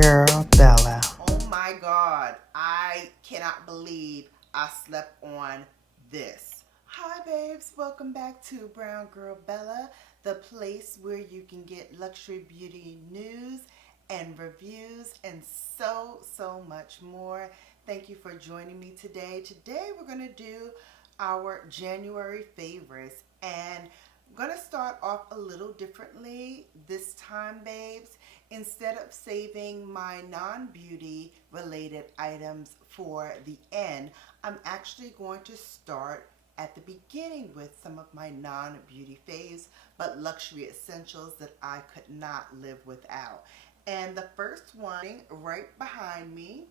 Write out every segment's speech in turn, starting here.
Girl Bella. Oh my God, I cannot believe I slept on this. Hi babes, welcome back to Brown Girl Bella, the place where you can get luxury beauty news and reviews and so much more. Thank you for joining me today. Today we're going to do our January favorites, and I'm going to start off a little differently this time, babes. Instead of saving my non-beauty related items for the end, I'm actually going to start at the beginning with some of my non-beauty faves, but luxury essentials that I could not live without. And the first one right behind me,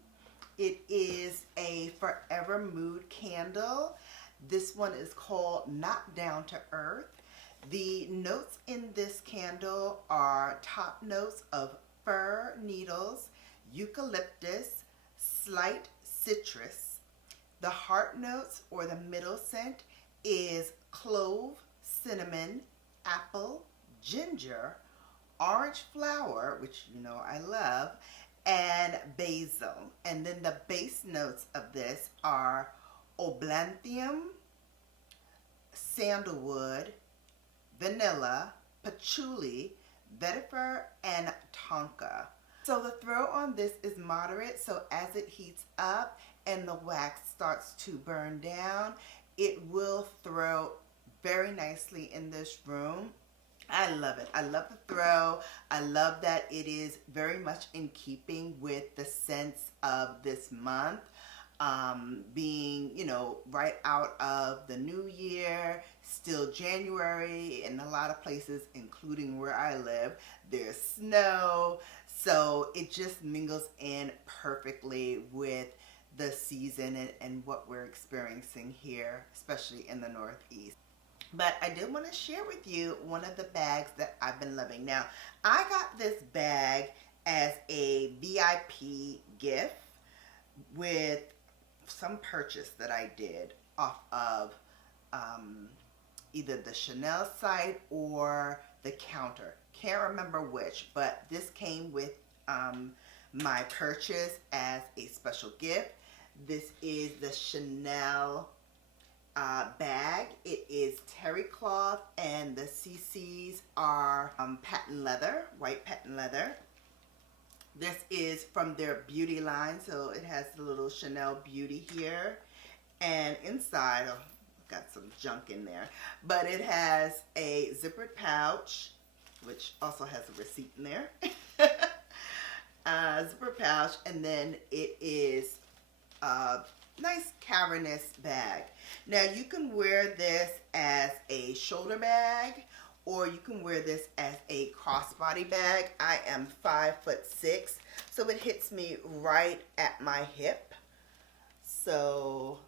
it is a Forever Mood candle. This one is called Not Down to Earth. The notes in this candle are top notes of fir needles, eucalyptus, slight citrus. The heart notes, or the middle scent, is clove, cinnamon, apple, ginger, orange flower, which you know I love, and basil. And then the base notes of this are oblanthium, sandalwood, vanilla, patchouli, vetiver, and tonka. So the throw on this is moderate, so as it heats up and the wax starts to burn down, it will throw very nicely in this room. I love it. I love the throw. I love that it is very much in keeping with the scents of this month. Being, you know, right out of the new year, still January, in a lot of places, including where I live, there's snow. So it just mingles in perfectly with the season and what we're experiencing here, especially in the Northeast. But I did want to share with you one of the bags that I've been loving. Now, I got this bag as a VIP gift with some purchase that I did off of either the Chanel site or the counter. Can't remember which, but this came with my purchase as a special gift. This is the Chanel bag. It is terry cloth, and the CCs are patent leather, white patent leather. This is from their beauty line, so it has the little Chanel beauty here, and inside, oh, got some junk in there, but it has a zippered pouch, which also has a receipt in there. Zipper pouch, and then it is a nice cavernous bag. Now you can wear this as a shoulder bag, or you can wear this as a crossbody bag. I am 5'6", so it hits me right at my hip. So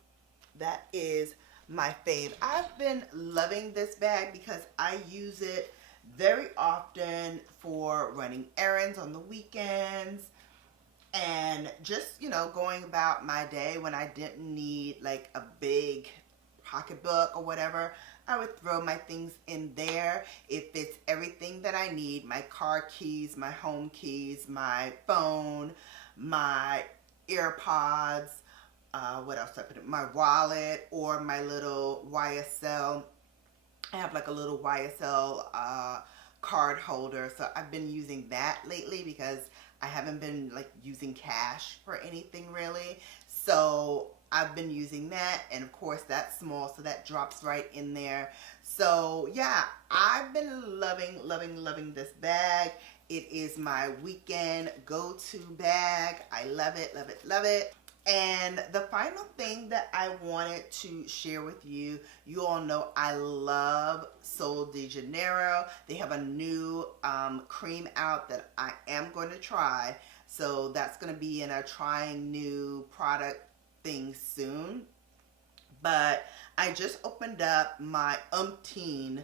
that is my fave. I've been loving this bag because I use it very often for running errands on the weekends, and just, you know, going about my day when I didn't need like a big pocketbook or whatever. I would throw my things in there. It fits everything that I need: my car keys, my home keys, my phone, my AirPods, what else did I put in? My wallet, or my little YSL. I have like a little YSL card holder, so I've been using that lately because I haven't been like using cash for anything really. So I've been using that, and of course that's small, so that drops right in there. So yeah, I've been loving this bag. It is my weekend go-to bag. I love it. And the final thing that I wanted to share with you, you all know I love Sol de Janeiro. They have a new cream out that I am going to try. So that's going to be in a trying new product thing soon. But I just opened up my umpteen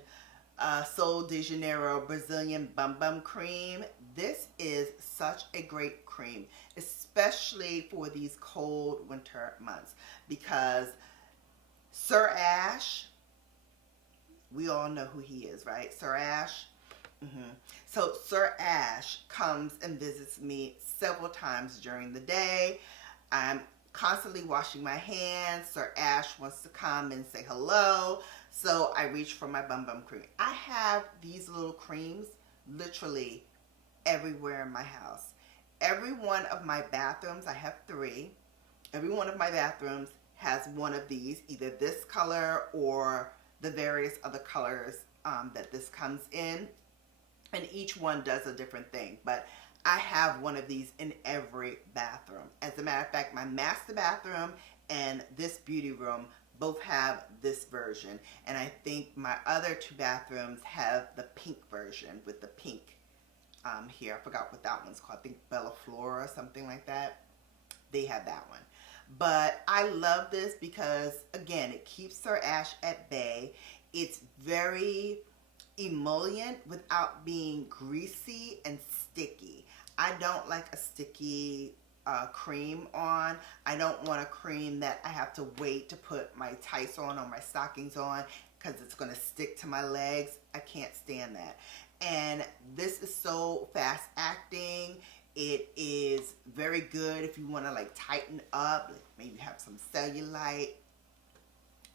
Sol de Janeiro Brazilian Bum Bum Cream. This is such a great cream, especially for these cold winter months, because Sir Ash, we all know who he is, right? Sir Ash, So Sir Ash comes and visits me several times during the day. I'm constantly washing my hands. Sir Ash wants to come and say hello. So I reach for my Bum Bum cream. I have these little creams literally everywhere in my house. Every one of my bathrooms, I have 3. Every one of my bathrooms has one of these, either this color or the various other colors that this comes in. And each one does a different thing. But I have one of these in every bathroom. As a matter of fact, my master bathroom and this beauty room both have this version. And I think my other 2 bathrooms have the pink version with the pink here. I forgot what that one's called. I think Bella Flora or something like that. They have that one. But I love this because, again, it keeps Sir Ash at bay. It's very emollient without being greasy and sticky. I don't like a sticky cream on. I don't want a cream that I have to wait to put my tights on or my stockings on because it's going to stick to my legs. I can't stand that. And this is so fast acting. It is very good if you want to like tighten up, like maybe have some cellulite,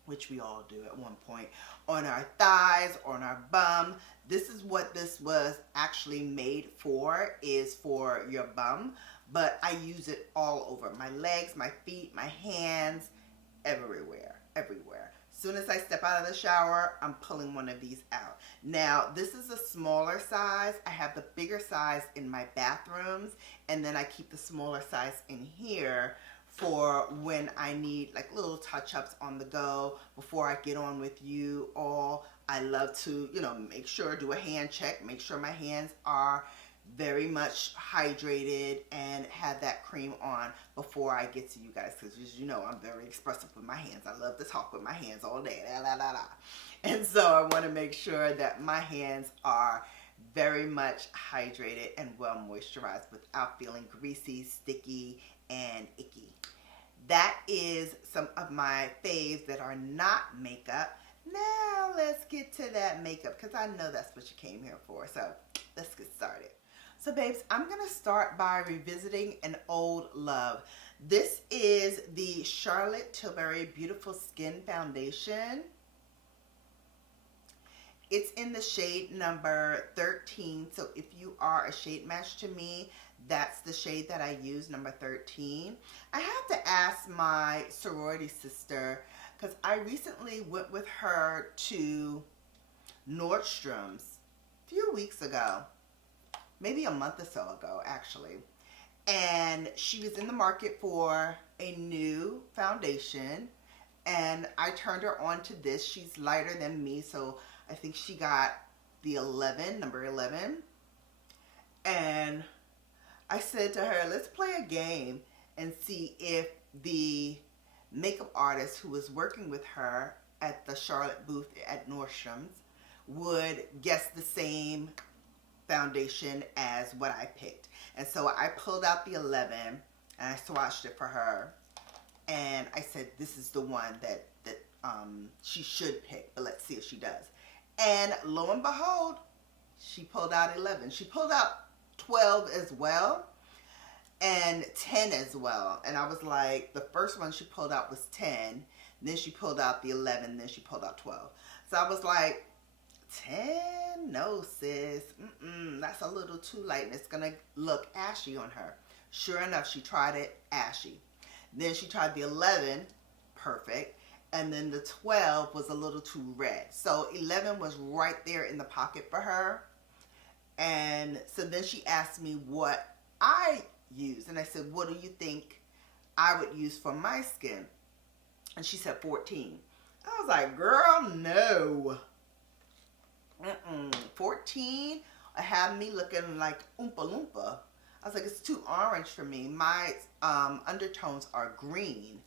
which we all do at one point, on our thighs or on our bum. This is what this was actually made for, is for your bum, but I use it all over. My legs, my feet, my hands, everywhere, everywhere. As soon as I step out of the shower, I'm pulling one of these out. Now, this is a smaller size. I have the bigger size in my bathrooms, and then I keep the smaller size in here for when I need like little touch-ups on the go before I get on with you all. I love to, make sure, do a hand check, make sure my hands are very much hydrated and have that cream on before I get to you guys, because as you know, I'm very expressive with my hands. I love to talk with my hands all day. And so I want to make sure that my hands are very much hydrated and well moisturized without feeling greasy, sticky, and icky. That is some of my faves that are not makeup. Now let's get to that makeup, because I know that's what you came here for. So let's get started. So babes, I'm going to start by revisiting an old love. This is the Charlotte Tilbury Beautiful Skin Foundation. It's in the shade number 13. So if you are a shade match to me, that's the shade that I use, number 13. I have to ask my sorority sister, because I recently went with her to Nordstrom's a few weeks ago. Maybe a month or so ago, actually. And she was in the market for a new foundation. And I turned her on to this. She's lighter than me, so I think she got the 11, number 11. And I said to her, let's play a game and see if the makeup artist who was working with her at the Charlotte booth at Nordstrom's would guess the same foundation as what I picked. And so I pulled out the 11 and I swatched it for her, and I said this is the one that she should pick, but let's see if she does. And lo and behold, she pulled out 11. She pulled out 12 as well and 10 as well. And I was like, the first one she pulled out was 10, then she pulled out the 11, then she pulled out 12. So I was like, 10? No, sis. That's a little too light, and it's gonna look ashy on her. Sure enough, she tried it ashy. Then she tried the 11, perfect, and then the 12 was a little too red. So 11 was right there in the pocket for her. And so then she asked me what I use, and I said, what do you think I would use for my skin? And she said 14. I was like, girl, no. 14 had me looking like Oompa Loompa. I was like, it's too orange for me. My undertones are green.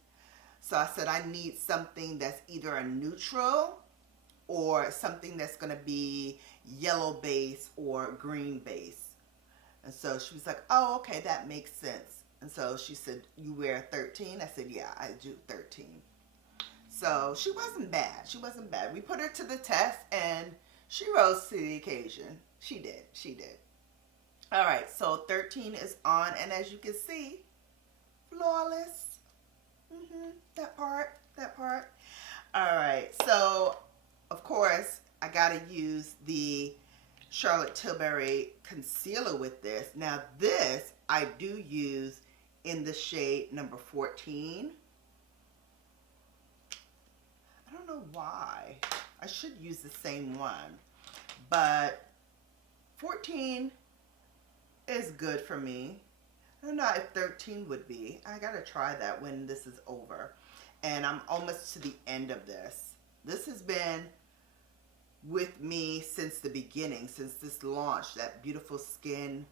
So I said, I need something that's either a neutral or something that's going to be yellow base or green base. And so she was like, oh, okay, that makes sense. And so she said, you wear 13? I said, yeah, I do 13. So she wasn't bad. She wasn't bad. We put her to the test, and she rose to the occasion. She did. She did. All right, so 13 is on, and as you can see, flawless. That part, that part. All right, so of course, I gotta use the Charlotte Tilbury concealer with this. Now this I do use in the shade number 14. I don't know why. I should use the same one, but 14 is good for me. I don't know if 13 would be. I gotta try that when this is over. And I'm almost to the end of this. This has been with me since the beginning, since this launch, that Beautiful Skin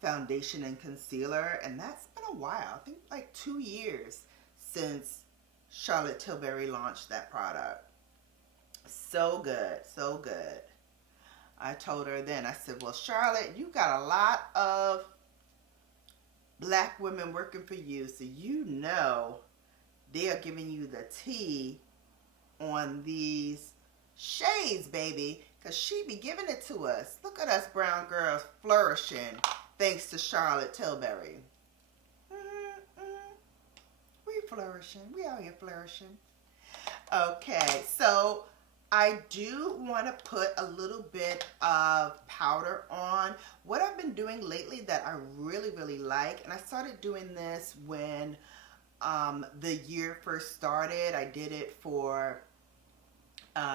foundation and concealer. And that's been a while. I think like 2 years since Charlotte Tilbury launched that product. So good, so good. I told her then, I said, well, Charlotte, you got a lot of black women working for you, so you know they are giving you the tea on these shades, baby, because she be giving it to us. Look at us brown girls flourishing thanks to Charlotte Tilbury. We flourishing. We out here flourishing. Okay, so I do want to put a little bit of powder on. What I've been doing lately that I really, really like, and I started doing this when the year first started. I did it for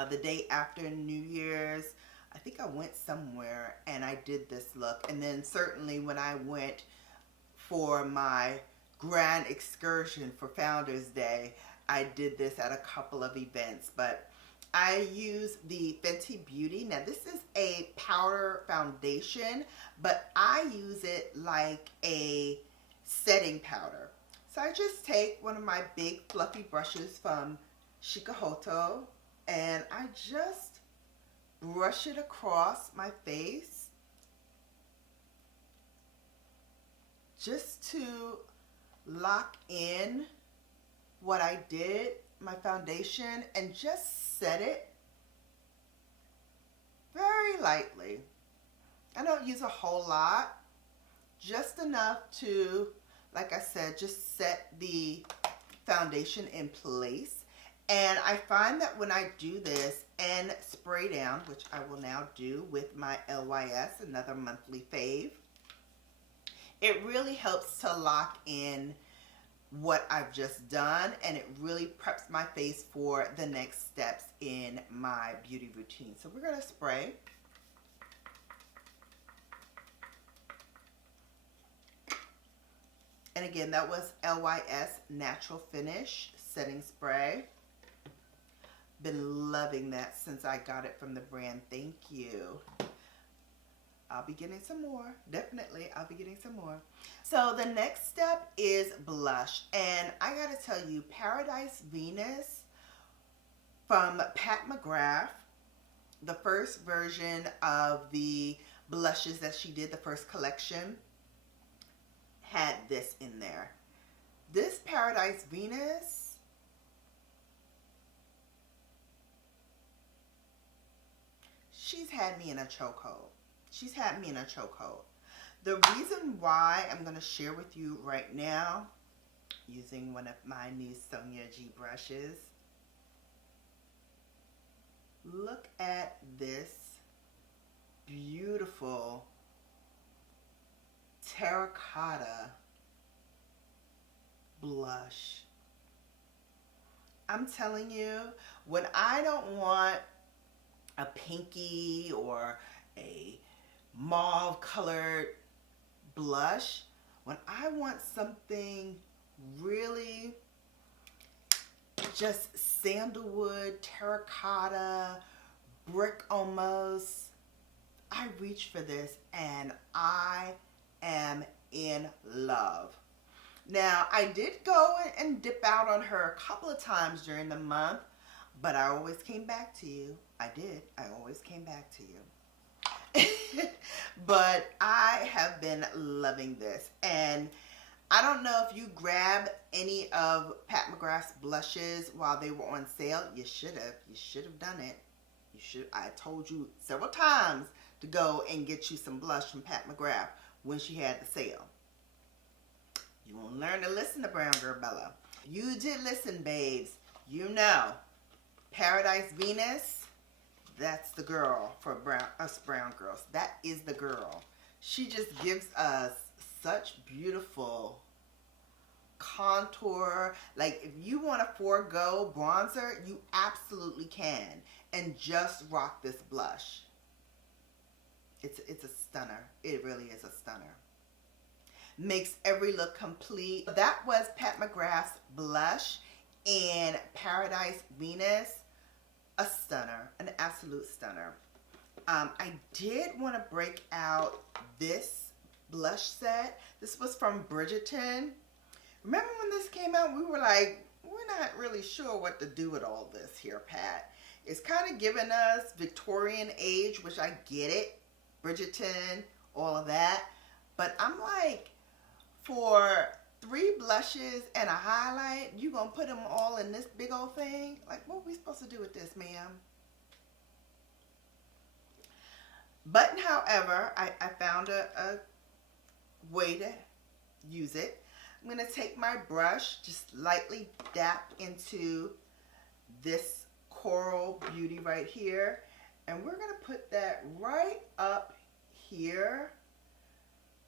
the day after New Year's. I think I went somewhere and I did this look. And then certainly when I went for my grand excursion for Founders Day, I did this at a couple of events. But I use the Fenty Beauty. Now this is a powder foundation, but I use it like a setting powder. So I just take one of my big fluffy brushes from Shikahoto and I just brush it across my face just to lock in what I did, my foundation, and just set it very lightly. I don't use a whole lot, just enough to, like I said, just set the foundation in place. And I find that when I do this and spray down, which I will now do with my LYS, another monthly fave, it really helps to lock in what I've just done, and it really preps my face for the next steps in my beauty routine. So we're going to spray. And again, that was LYS Natural Finish Setting Spray. Been loving that since I got it from the brand. Thank you. I'll be getting some more. Definitely, I'll be getting some more. So the next step is blush. And I gotta tell you, Paradise Venus from Pat McGrath, the first version of the blushes that she did, the first collection, had this in there. This Paradise Venus, she's had me in a chokehold. She's had me in a chokehold. The reason why I'm going to share with you right now, using one of my new Sonia G brushes, look at this beautiful terracotta blush. I'm telling you, when I don't want a pinky or a mauve colored blush, when I want something really just sandalwood, terracotta, brick almost, I reach for this and I am in love. Now, I did go and dip out on her a couple of times during the month, but I always came back to you. I did. I always came back to you. But I have been loving this. And I don't know if you grabbed any of Pat McGrath's blushes while they were on sale. You should have. You should have done it. You should. I told you several times to go and get you some blush from Pat McGrath when she had the sale. You won't learn to listen to Brown Girl Bella. You did listen, babes. You know, Paradise Venus, that's the girl for us brown girls. That is the girl. She just gives us such beautiful contour. Like, if you want to forego bronzer, you absolutely can, and just rock this blush. It's a stunner. It really is a stunner. Makes every look complete. That was Pat McGrath's blush in Paradise Venus. A stunner, an absolute stunner. I did want to break out this blush set. This was from Bridgerton. Remember when this came out, we were like, we're not really sure what to do with all this here, Pat. It's kind of giving us Victorian age, which I get it. Bridgerton, all of that. But I'm like, for 3 blushes and a highlight, you gonna put them all in this big old thing? Like, what are we supposed to do with this, ma'am? But, however, I found a way to use it. I'm gonna take my brush, just lightly dap into this Coral Beauty right here, and we're gonna put that right up here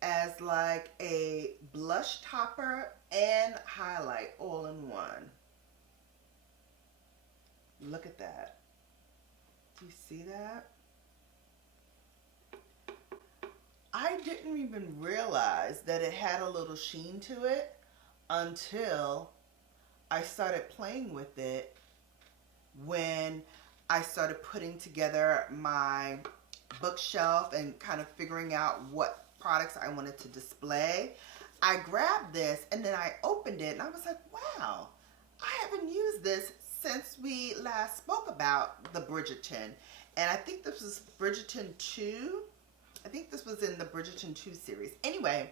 as like a blush topper and highlight all in one. Look at that. Do you see that? I didn't even realize that it had a little sheen to it until I started playing with it when I started putting together my bookshelf and kind of figuring out what products I wanted to display. I grabbed this and then I opened it and I was like, wow, I haven't used this since we last spoke about the Bridgerton. And I think this was Bridgerton 2. I think this was in the Bridgerton 2 series. Anyway,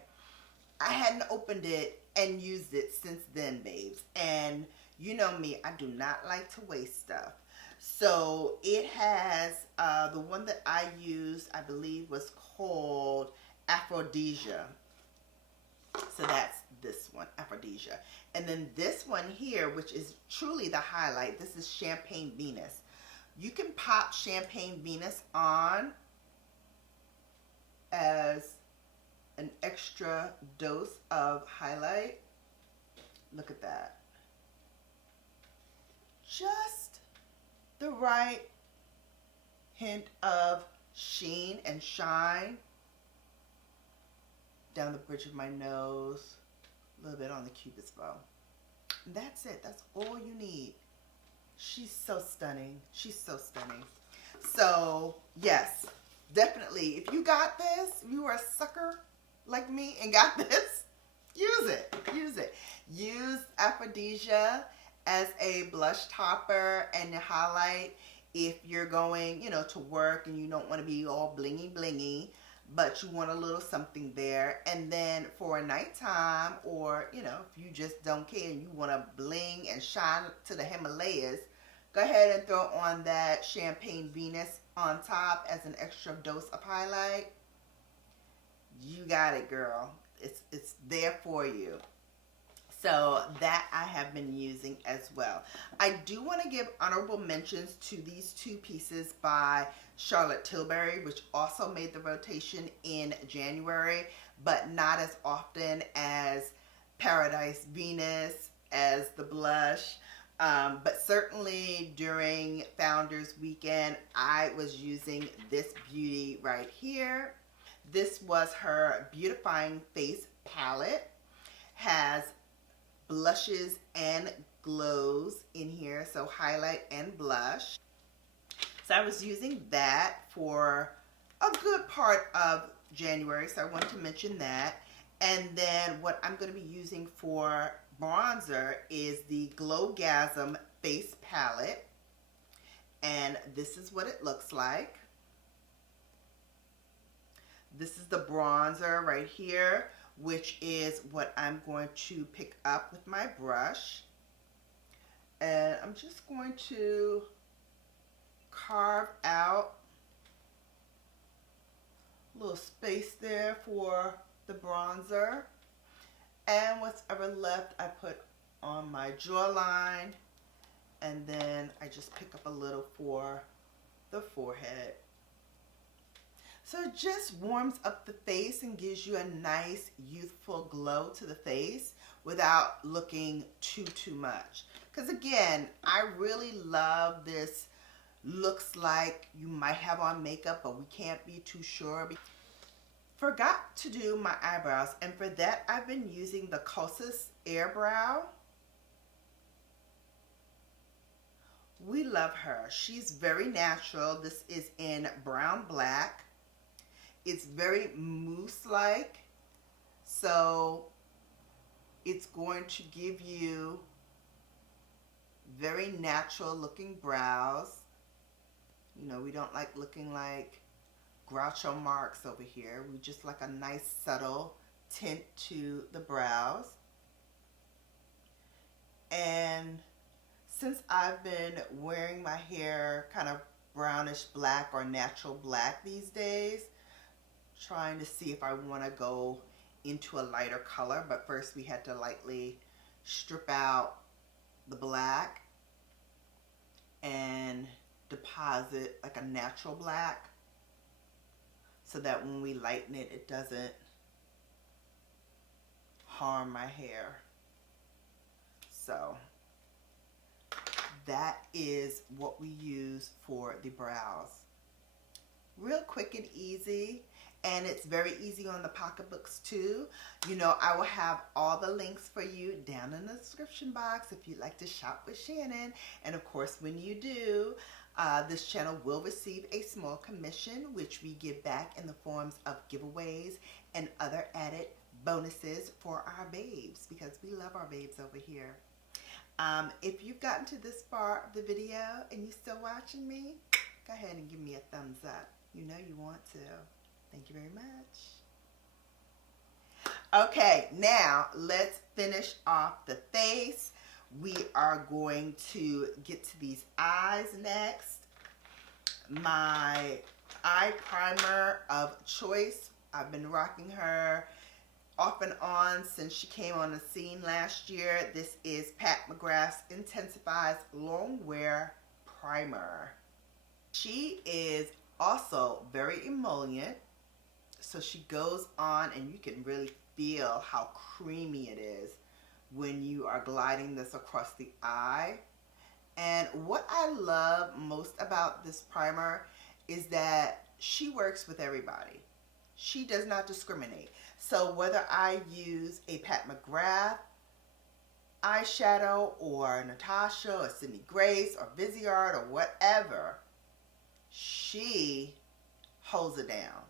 I hadn't opened it and used it since then, babes. And you know me, I do not like to waste stuff. So it has, the one that I used, I believe was called Aphrodisia. So that's this one, Aphrodisia. And then this one here, which is truly the highlight, this is Champagne Venus. You can pop Champagne Venus on as an extra dose of highlight. Look at that. Just the right hint of sheen and shine down the bridge of my nose, a little bit on the cupid's bow. And that's it. That's all you need. She's so stunning. She's so stunning. So, yes, definitely. If you got this, if you were a sucker like me and got this, use it. Use it. Use Aphrodisia as a blush topper and a highlight if you're going, you know, to work and you don't want to be all blingy blingy, but you want a little something there. And then for a nighttime, or, you know, if you just don't care and you want to bling and shine to the Himalayas, go ahead and throw on that Champagne Venus on top as an extra dose of highlight. You got it, girl. It's there for you. So that I have been using as well. I do want to give honorable mentions to these 2 pieces by Charlotte Tilbury, which also made the rotation in January, but not as often as Paradise Venus, as the blush. But certainly during Founders Weekend, I was using this beauty right here. This was her Beautifying Face palette. Has blushes and glows in here, so highlight and blush. So I was using that for a good part of January, so I wanted to mention that. And then what I'm going to be using for bronzer is the Glowgasm Face Palette, and this is what it looks like. This is the bronzer right here, which is what I'm going to pick up with my brush. And I'm just going to carve out little space there for the bronzer. And what's ever left, I put on my jawline. And then I just pick up a little for the forehead. So it just warms up the face and gives you a nice youthful glow to the face without looking too much. Because again, I really love this. Looks like you might have on makeup, but we can't be too sure. Forgot to do my eyebrows, and for that I've been using the Kosas Air Brow. We love her. She's very natural. This is in brown black. It's very mousse-like, so it's going to give you very natural looking brows. You know, we don't like looking like Groucho Marx over here. We just like a nice subtle tint to the brows. And since I've been wearing my hair kind of brownish black or natural black these days, trying to see if I want to go into a lighter color, but first we had to lightly strip out the black and deposit like a natural black so that when we lighten it, it doesn't harm my hair. So that is what we use for the brows. Real quick and easy, and it's very easy on the pocketbooks too. You know, I will have all the links for you down in the description box if you'd like to shop with Shannon. And of course, when you do, this channel will receive a small commission, which we give back in the forms of giveaways and other added bonuses for our babes, because we love our babes over here. If you've gotten to this far of the video and you're still watching me, go ahead and give me a thumbs up. You know you want to. Thank you very much. Okay, now let's finish off the face. We are going to get to these eyes next. My eye primer of choice. I've been rocking her off and on since she came on the scene last year. This is Pat McGrath's Intensifies Long Wear Primer. She is also very emollient, so she goes on and you can really feel how creamy it is when you are gliding this across the eye. And what I love most about this primer is that she works with everybody. She does not discriminate. So whether I use a Pat McGrath eyeshadow or Natasha or Sydney Grace or Viseart or whatever, she holds it down.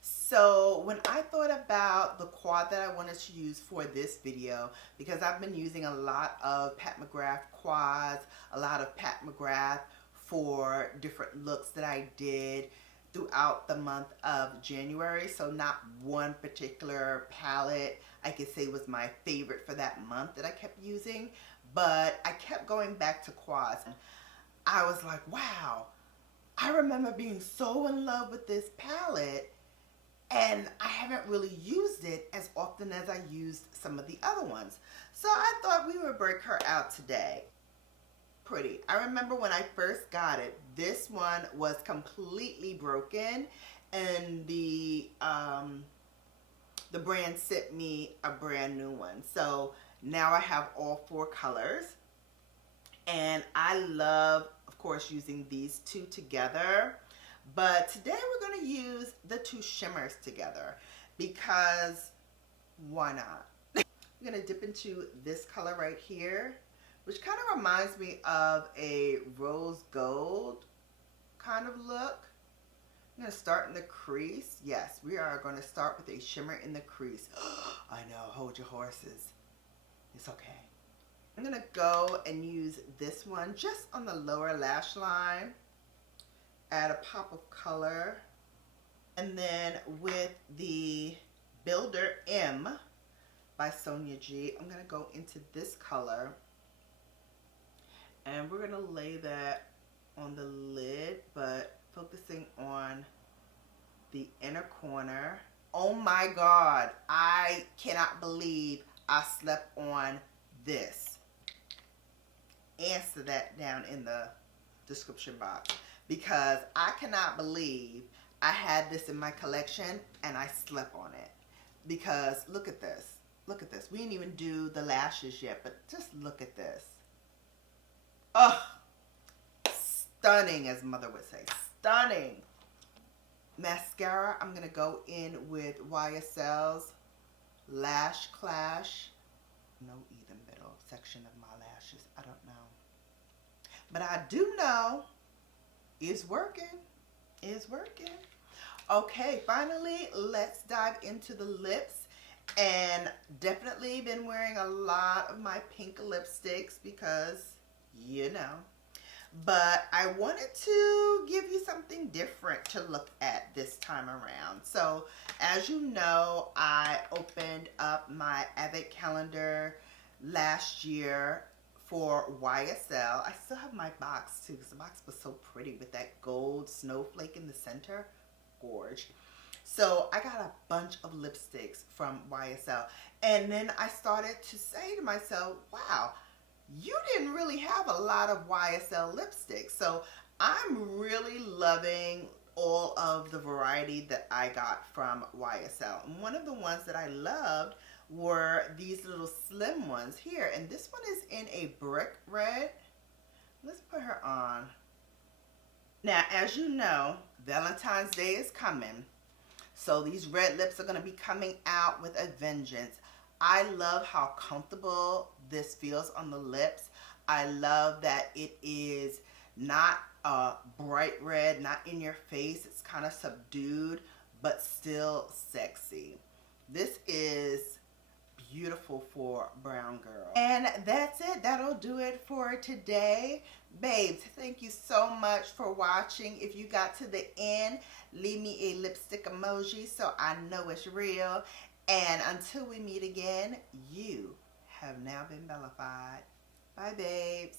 So when I thought about the quad that I wanted to use for this video, because I've been using a lot of Pat McGrath quads, a lot of Pat McGrath for different looks that I did throughout the month of January. So not one particular palette I could say was my favorite for that month that I kept using, but I kept going back to quads. I was like, wow, I remember being so in love with this palette, and I haven't really used it as often as I used some of the other ones. So I thought we would break her out today. Pretty. I remember when I first got it, this one was completely broken, and the brand sent me a brand new one. So now I have all 4 colors, and I love, of course, using these 2 together. But today we're going to use the 2 shimmers together, because why not? I'm going to dip into this color right here, which kind of reminds me of a rose gold kind of look. I'm going to start in the crease. Yes, we are going to start with a shimmer in the crease. I know, hold your horses. It's okay. I'm going to go and use this one just on the lower lash line. Add a pop of color. And then with the Builder M by Sonia G, I'm going to go into this color. And we're going to lay that on the lid, but focusing on the inner corner. Oh my God, I cannot believe I slept on this. Answer that down in the description box, because I cannot believe I had this in my collection and I slept on it. Because look at this. Look at this. We didn't even do the lashes yet, but just look at this. Oh, stunning, as mother would say. Stunning. Mascara, I'm going to go in with YSL's Lash Clash. No either middle section of my lashes. I don't know. But I do know it's working. It's working. Okay, finally, let's dive into the lips. And definitely been wearing a lot of my pink lipsticks because, you know. But I wanted to give you something different to look at this time around. So, as you know, I opened up my Advent calendar last year for YSL. I still have my box too, because the box was so pretty with that gold snowflake in the center. Gorge. So I got a bunch of lipsticks from YSL. And then I started to say to myself, wow, you didn't really have a lot of YSL lipsticks. So I'm really loving all of the variety that I got from YSL. And one of the ones that I loved were these little slim ones here. And this one is in a brick red. Let's put her on. Now, as you know, Valentine's Day is coming. So these red lips are going to be coming out with a vengeance. I love how comfortable this feels on the lips. I love that it is not a bright red, not in your face. It's kind of subdued, but still sexy. This is beautiful for brown girl. And that's it. That'll do it for today. Babes, thank you so much for watching. If you got to the end, leave me a lipstick emoji so I know it's real. And until we meet again, you have now been bellified. Bye, babes.